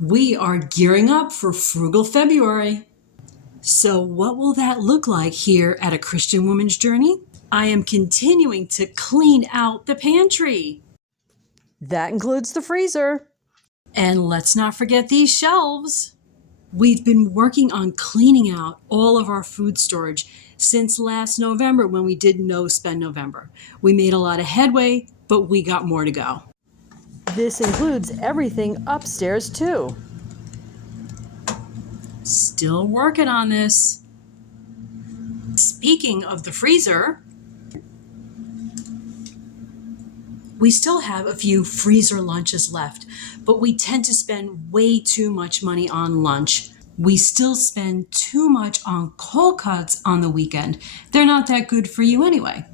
We are gearing up for Frugal February. So what will that look like here at A Christian Woman's Journey? I am continuing to clean out the pantry. That includes the freezer. And let's not forget these shelves. We've been working on cleaning out all of our food storage since last November when we did No Spend November. We made a lot of headway, but we got more to go. This includes everything upstairs too. Still working on this. Speaking of the freezer, we still have a few freezer lunches left, but we tend to spend way too much money on lunch. We still spend too much on cold cuts on the weekend. They're not that good for you anyway.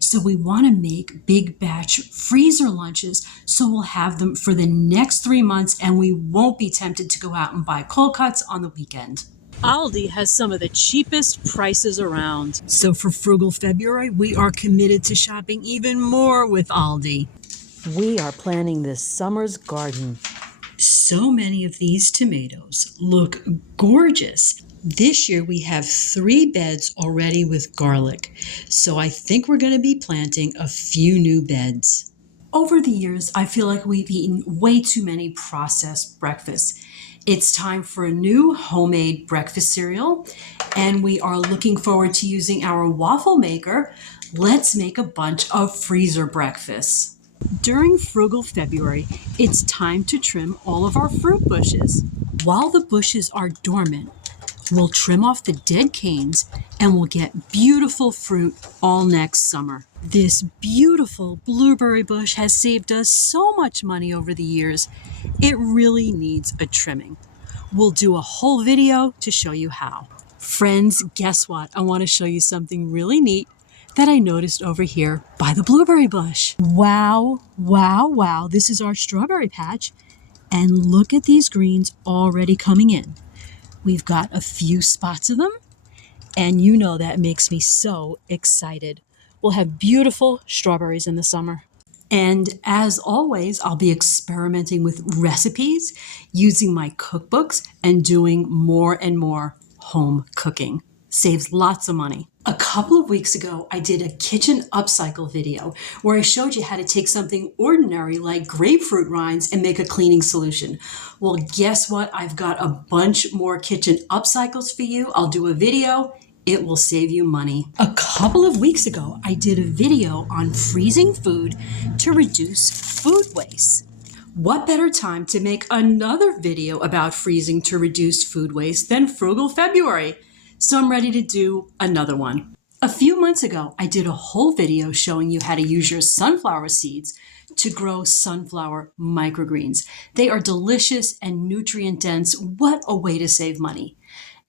So we want to make big batch freezer lunches so we'll have them for the next 3 months and we won't be tempted to go out and buy cold cuts on the weekend. Aldi has some of the cheapest prices around. So for Frugal February, we are committed to shopping even more with Aldi. We are planning this summer's garden. So many of these tomatoes look gorgeous. This year we have 3 beds already with garlic. So I think we're going to be planting a few new beds. Over the years, I feel like we've eaten way too many processed breakfasts. It's time for a new homemade breakfast cereal, and we are looking forward to using our waffle maker. Let's make a bunch of freezer breakfasts. During Frugal February, it's time to trim all of our fruit bushes. While the bushes are dormant, we'll trim off the dead canes and we'll get beautiful fruit all next summer. This beautiful blueberry bush has saved us so much money over the years. It really needs a trimming. We'll do a whole video to show you how. Friends, guess what? I want to show you something really neat that I noticed over here by the blueberry bush. Wow, wow, wow. This is our strawberry patch. And look at these greens already coming in. We've got a few spots of them, and you know that makes me so excited. We'll have beautiful strawberries in the summer. And as always, I'll be experimenting with recipes, using my cookbooks, and doing more and more home cooking. Saves lots of money. A couple of weeks ago, I did a kitchen upcycle video where I showed you how to take something ordinary like grapefruit rinds and make a cleaning solution. Well, guess what? I've got a bunch more kitchen upcycles for you. I'll do a video. It will save you money. A couple of weeks ago, I did a video on freezing food to reduce food waste. What better time to make another video about freezing to reduce food waste than Frugal February? So I'm ready to do another one. A few months ago, I did a whole video showing you how to use your sunflower seeds to grow sunflower microgreens. They are delicious and nutrient dense. What a way to save money.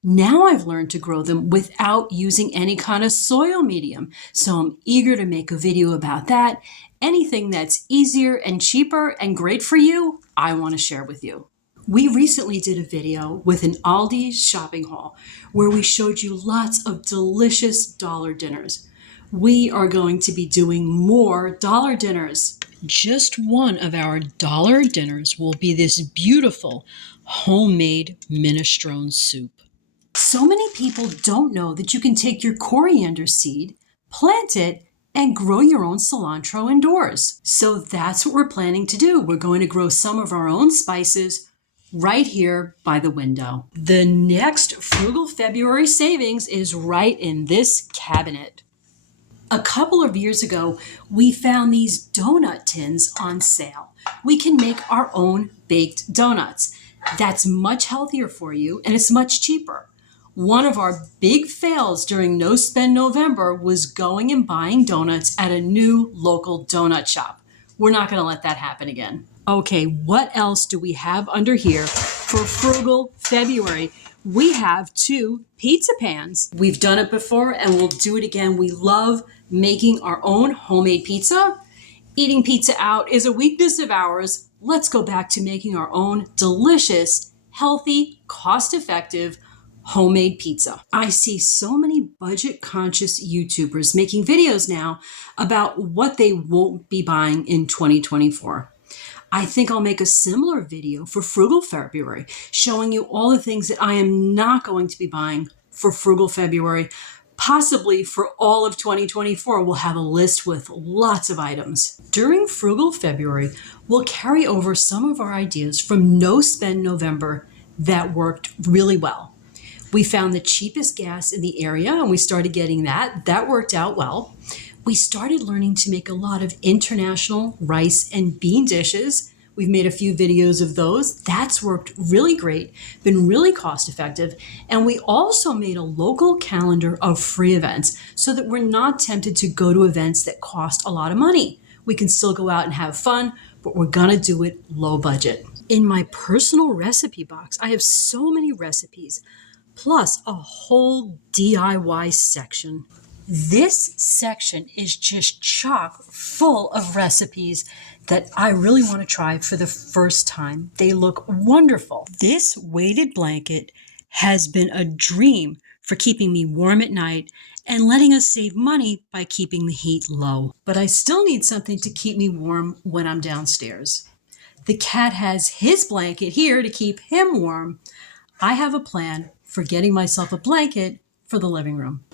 Now I've learned to grow them without using any kind of soil medium. So I'm eager to make a video about that. Anything that's easier and cheaper and great for you, I want to share with you. We recently did a video with an Aldi shopping haul where we showed you lots of delicious dollar dinners. We are going to be doing more dollar dinners. Just one of our dollar dinners will be this beautiful homemade minestrone soup. So many people don't know that you can take your coriander seed, plant it, and grow your own cilantro indoors. So that's what we're planning to do. We're going to grow some of our own spices right here by the window. The next Frugal February savings is right in this cabinet. A couple of years ago, we found these donut tins on sale. We can make our own baked donuts. That's much healthier for you and it's much cheaper. One of our big fails during No Spend November was going and buying donuts at a new local donut shop. We're not going to let that happen again. Okay, what else do we have under here for Frugal February? We have 2 pizza pans. We've done it before and we'll do it again. We love making our own homemade pizza. Eating pizza out is a weakness of ours. Let's go back to making our own delicious, healthy, cost-effective homemade pizza. I see so many budget-conscious YouTubers making videos now about what they won't be buying in 2024. I think I'll make a similar video for Frugal February, showing you all the things that I am not going to be buying for Frugal February. Possibly for all of 2024, we'll have a list with lots of items. During Frugal February, we'll carry over some of our ideas from No Spend November that worked really well. We found the cheapest gas in the area and we started getting that. That worked out well. We started learning to make a lot of international rice and bean dishes. We've made a few videos of those. That's worked really great, been really cost effective. And we also made a local calendar of free events so that we're not tempted to go to events that cost a lot of money. We can still go out and have fun, but we're gonna do it low budget. In my personal recipe box, I have so many recipes, plus a whole DIY section. This section is just chock full of recipes that I really want to try for the first time. They look wonderful. This weighted blanket has been a dream for keeping me warm at night and letting us save money by keeping the heat low. But I still need something to keep me warm when I'm downstairs. The cat has his blanket here to keep him warm. I have a plan for getting myself a blanket for the living room.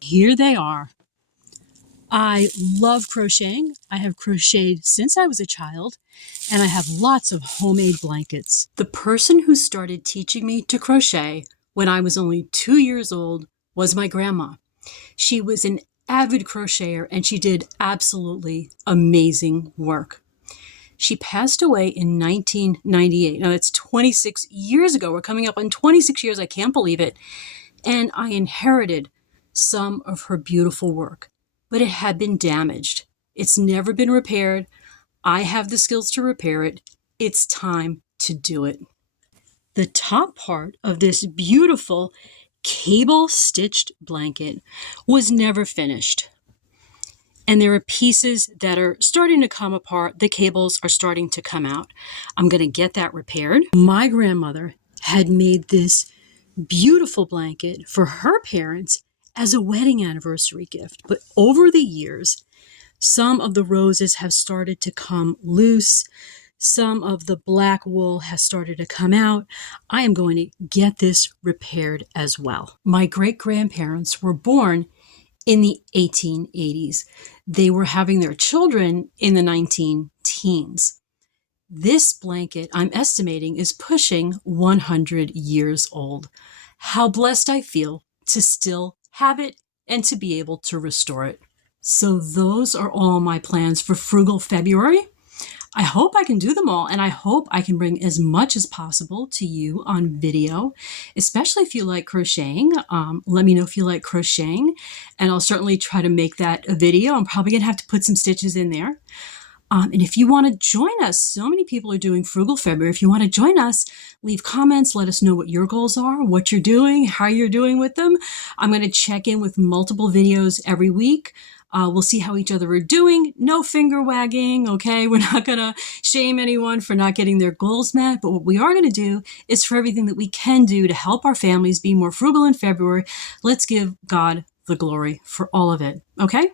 Here they are. I love crocheting. I have crocheted since I was a child, and I have lots of homemade blankets. The person who started teaching me to crochet when I was only 2 years old was my grandma. She was an avid crocheter, and she did absolutely amazing work. She passed away in 1998. Now, that's 26 years ago. We're coming up on 26 years. I can't believe it. And I inherited some of her beautiful work, but it had been damaged. It's never been repaired. I have the skills to repair it. It's time to do it. The top part of this beautiful cable stitched blanket was never finished. And there are pieces that are starting to come apart. The cables are starting to come out. I'm going to get that repaired. My grandmother had made this beautiful blanket for her parents as a wedding anniversary gift. But over the years, some of the roses have started to come loose. Some of the black wool has started to come out. I am going to get this repaired as well. My great-grandparents were born in the 1880s. They were having their children in the 19-teens. This blanket, I'm estimating, is pushing 100 years old. How blessed I feel to still have it and to be able to restore it. So those are all my plans for Frugal February. I hope I can do them all, and I hope I can bring as much as possible to you on video, especially if you like crocheting. Let me know if you like crocheting, and I'll certainly try to make that a video. I'm probably going to have to put some stitches in there. And if you want to join us, so many people are doing Frugal February. If you want to join us, leave comments. Let us know what your goals are, what you're doing, how you're doing with them. I'm going to check in with multiple videos every week. We'll see how each other are doing. No finger wagging, okay? We're not going to shame anyone for not getting their goals met. But what we are going to do is for everything that we can do to help our families be more frugal in February, let's give God the glory for all of it, okay?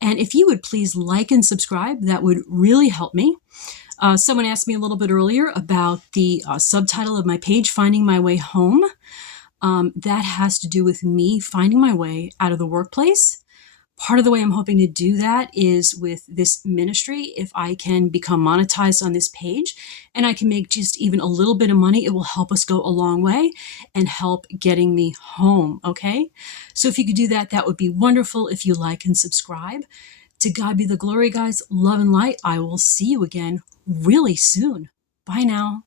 And if you would please like and subscribe, that would really help me. Someone asked me a little bit earlier about the subtitle of my page, Finding My Way Home. That has to do with me finding my way out of the workplace. Part of the way I'm hoping to do that is with this ministry. If I can become monetized on this page and I can make just even a little bit of money, it will help us go a long way and help getting me home, okay? So if you could do that, that would be wonderful. If you like and subscribe. To God be the glory, guys. Love and light. I will see you again really soon. Bye now.